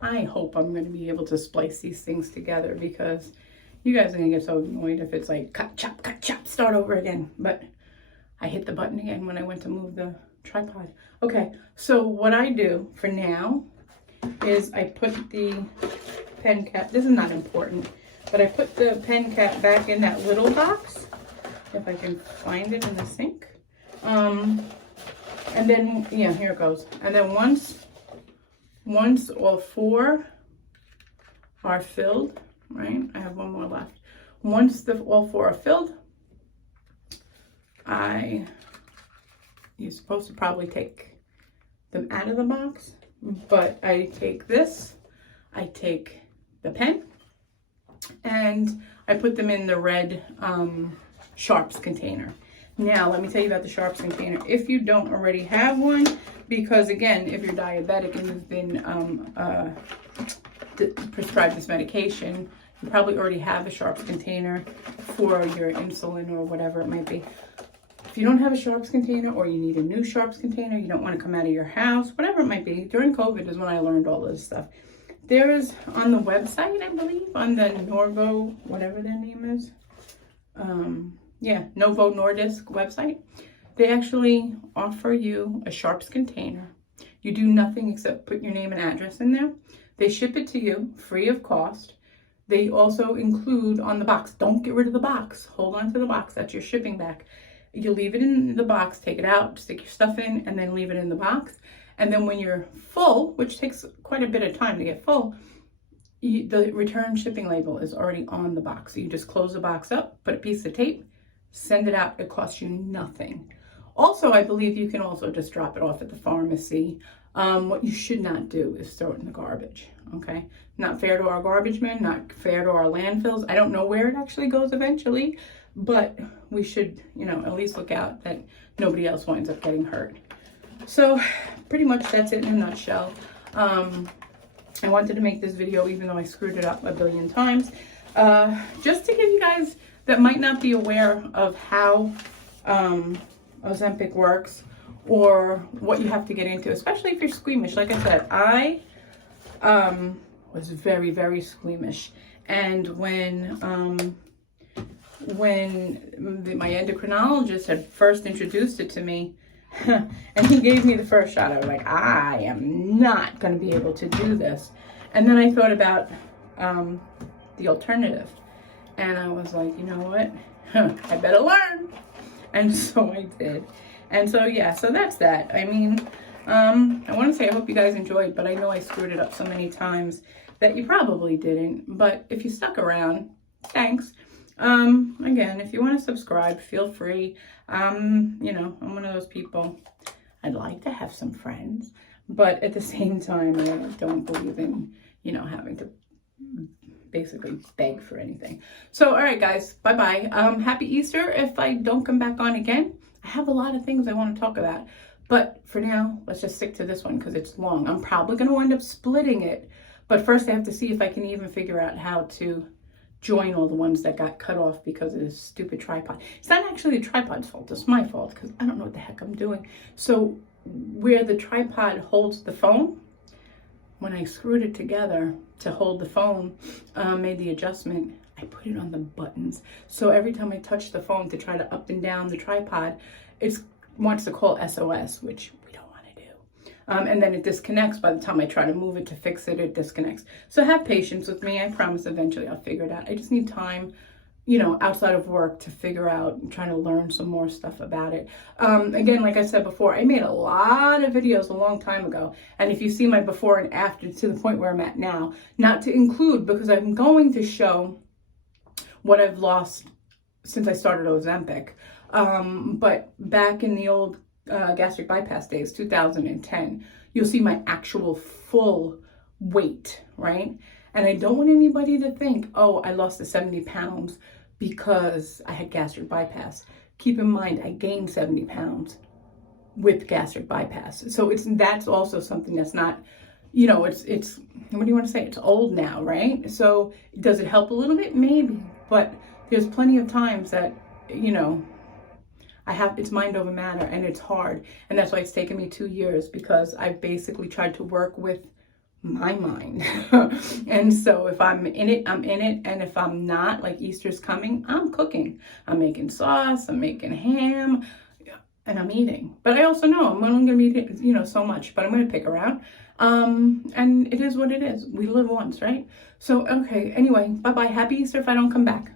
I hope I'm going to be able to splice these things together, because you guys are going to get so annoyed if it's like cut, chop, start over again. But I hit the button again when I went to move the tripod. Okay, so what I do for now is I put the pen cap, this is not important, but I put the pen cap back in that little box, if I can find it in the sink. And then, yeah, here it goes. And then once all 4 are filled, right? I have 1 more left. Once all 4 are filled, you're supposed to probably take them out of the box, but I take this, I take the pen, and I put them in the red sharps container. Now, let me tell you about the sharps container. If you don't already have one, because again, if you're diabetic and you've been prescribed this medication, you probably already have a sharps container for your insulin or whatever it might be. If you don't have a sharps container, or you need a new sharps container, you don't want to come out of your house, whatever it might be. During COVID is when I learned all this stuff. There is on the website, I believe, on the Norvo, whatever their name is, Novo Nordisk website, they actually offer you a sharps container. You do nothing except put your name and address in there. They ship it to you free of cost. They also include on the box, don't get rid of the box, hold on to the box, that's your shipping back. You leave it in the box, take it out, stick your stuff in, and then leave it in the box. And then when you're full, which takes quite a bit of time to get full, the return shipping label is already on the box. So you just close the box up, put a piece of tape, send it out. It costs you nothing. Also, I believe you can also just drop it off at the pharmacy. What you should not do is throw it in the garbage, okay? Not fair to our garbage men, not fair to our landfills. I don't know where it actually goes eventually, but we should, at least look out that nobody else winds up getting hurt. So pretty much that's it in a nutshell. I wanted to make this video even though I screwed it up a billion times, just to give you guys that might not be aware of how Ozempic works, or what you have to get into, especially if you're squeamish. Like I said, I was very, very squeamish. And when my endocrinologist had first introduced it to me, and he gave me the first shot, I was like, I am not going to be able to do this. And then I thought about the alternative. And I was like, you know what? I better learn. And so I did. And so, yeah, so that's that. I mean, I want to say I hope you guys enjoyed, but I know I screwed it up so many times that you probably didn't. But if you stuck around, thanks. Again, if you want to subscribe, feel free. I'm one of those people. I'd like to have some friends, but at the same time, I don't believe in, having to basically beg for anything. So, all right, guys, bye-bye. Happy Easter. If I don't come back on again, I have a lot of things I want to talk about. But for now, let's just stick to this one because it's long. I'm probably going to wind up splitting it. But first, I have to see if I can even figure out how to join all the ones that got cut off because of this stupid tripod. It's not actually the tripod's fault. It's my fault because I don't know what the heck I'm doing. So where the tripod holds the phone, when I screwed it together to hold the phone, made the adjustment, I put it on the buttons. So every time I touch the phone to try to up and down the tripod, it wants to call SOS, which we don't want to do. And then it disconnects. By the time I try to move it to fix it, it disconnects. So have patience with me. I promise eventually I'll figure it out. I just need time, outside of work to figure out and trying to learn some more stuff about it. Again, like I said before, I made a lot of videos a long time ago. And if you see my before and after to the point where I'm at now, not to include, because I'm going to show what I've lost since I started Ozempic. But back in the old gastric bypass days, 2010, you'll see my actual full weight, right? And I don't want anybody to think, oh, I lost the 70 pounds because I had gastric bypass. Keep in mind, I gained 70 pounds with gastric bypass. So that's also something that's not, it's what do you want to say? It's old now, right? So does it help a little bit? Maybe. But there's plenty of times that, it's mind over matter and it's hard. And that's why it's taken me 2 years, because I've basically tried to work with my mind. And so if I'm in it, I'm in it. And if I'm not, like Easter's coming, I'm cooking. I'm making sauce, I'm making ham, and I'm eating. But I also know I'm only going to be, so much, but I'm going to pick around. And it is what it is. We live once, right? So, okay. Anyway, bye-bye. Happy Easter if I don't come back.